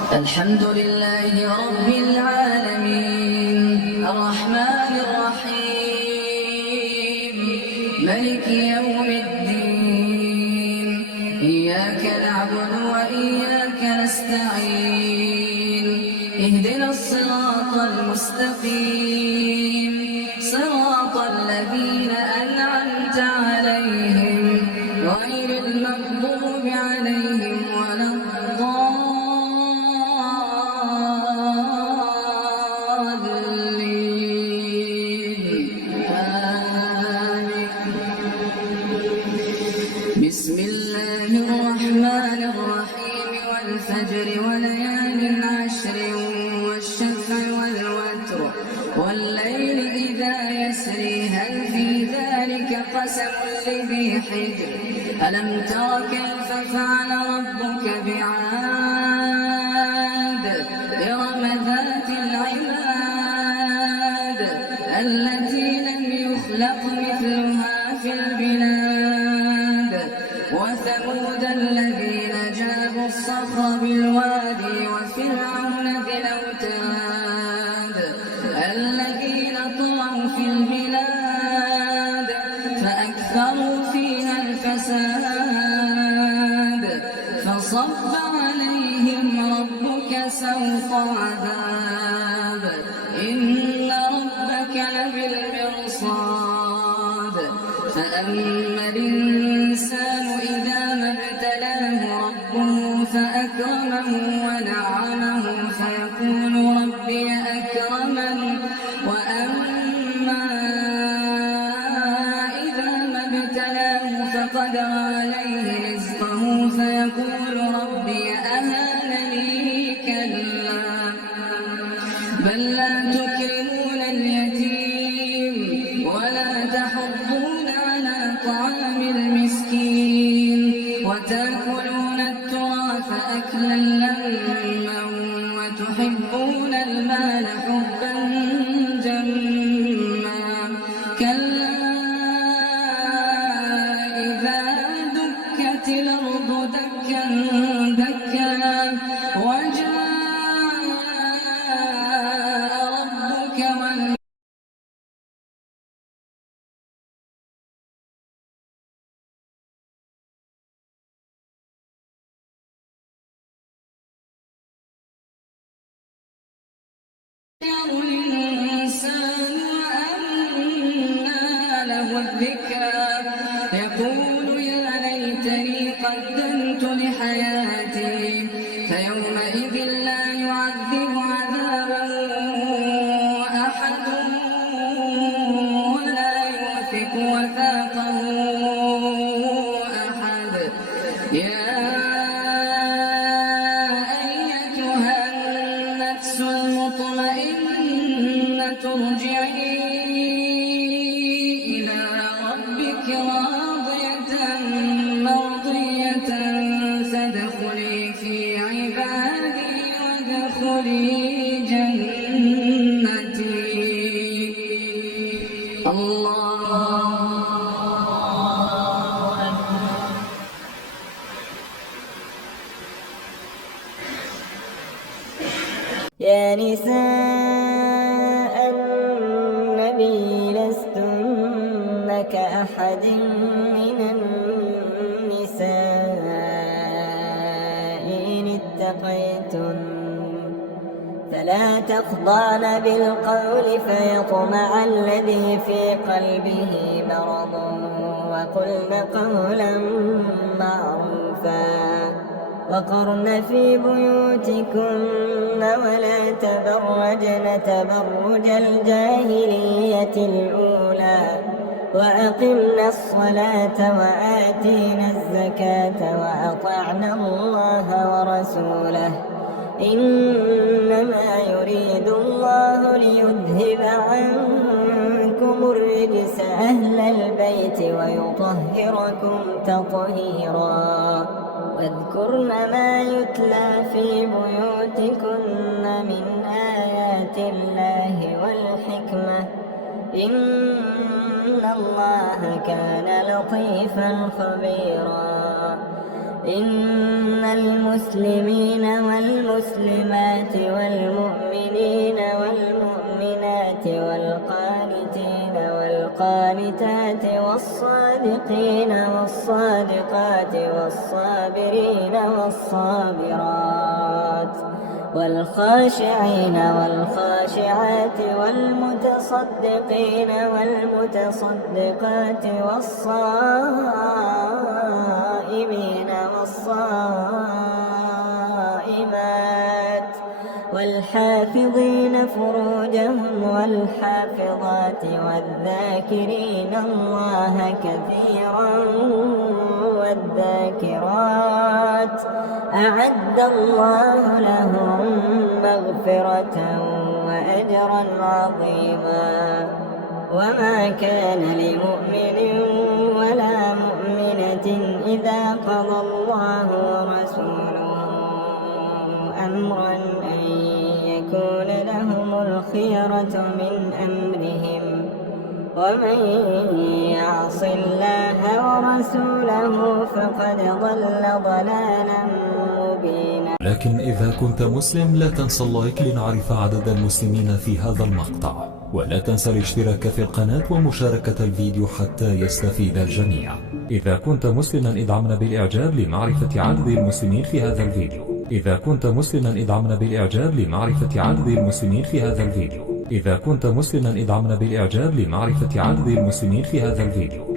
الحمد لله رب العالمين الرحمن الرحيم ملك يوم الدين إياك نعبد وإياك نستعين اهدنا الصراط المستقيم صراط الذين أنعمت عليهم غير المغضوب عليهم ولا بسم الله الرحمن الرحيم والفجر وليال عشر والشفع والوتر والليل إذا يسري هل في ذلك قسم لذي حجر ألم تر كيف فعل ربك بعاد إرم ذات العماد التي لم يخلق مثلها في البلاد وثمود الذين جابوا الصخر بالوادي وفرعون ذي الأوتاد الذين طغوا في البلاد فأكثروا فيها الفساد فصب عليهم ربك سوط عذاب إن ربك لبالمرصاد فأما الإنسان إذا ما ابتلاه ربه فأكرمه ونعمه فيقول ربي أكرمن وأما إذا ما ابتلاه فقدر عليه رزقه فيقول ربي أهانني كلا بل لا تكرمون اليتيم ولا تحضون على طعام المسكين وتأكلون التراث أكلا لما وتحبون المال حبا جما كلا إذا دكت الأرض دكا دكا وجاء ربك الإنسان وأنى له الذكرى يقول يا ليتني قدمت لحياتي فيومئذ لا يعذب عذابه أحد ولا يوثق وثاقه أحد يا أيتها النفس المطمئنة ارجعي إلى ربك راضية مرضية فادخلي في عبادي وادخلي جنتي الله يا نساء النبي لستن كأحد من النساء إن اتقيتن فلا تخضعن بالقول فيطمع الذي في قلبه مرض وقلن قولا معروفا وقرن في بيوتكن ولا تبرجن تبرج الجاهلية الأولى وأقمنا الصلاة وآتينا الزكاة وأطعنا الله ورسوله إنما يريد الله ليذهب عنكم الرجس أهل البيت ويطهركم تطهيرا واذكرن ما يتلى في بيوتكن من آيات الله والحكمة إن الله كان لطيفا خبيرا إن المسلمين والمسلمات والمؤمنين والمؤمنات والقانتين والقانتات والصادقين والصادقات والصابرين والصابرات والخاشعين والخاشعات والمتصدقين والمتصدقات والصائمين والصائمات والحافظين فروجهم والحافظات والذاكرين الله كثيرا والذاكرات أعد الله لهم مغفرة وأجرا عظيما. وما كان لمؤمن ولا مؤمنة إذا قضى الله ورسوله أمرا أن يكون لهم الخيرة من أمرهم ومن يعص الله ورسوله فقد ضل ضلالا مبينا. لكن إذا كنت مسلم لا تنسى اللايك لنعرف عدد المسلمين في هذا المقطع، ولا تنسى الاشتراك في القناة ومشاركة الفيديو حتى يستفيد الجميع. إذا كنت مسلما ادعمنا بالإعجاب لمعرفة عدد المسلمين في هذا الفيديو. إذا كنت مسلما ادعمنا بالإعجاب لمعرفة عدد المسلمين في هذا الفيديو. إذا كنت مسلما ادعمنا بالإعجاب لمعرفة عدد المسلمين في هذا الفيديو.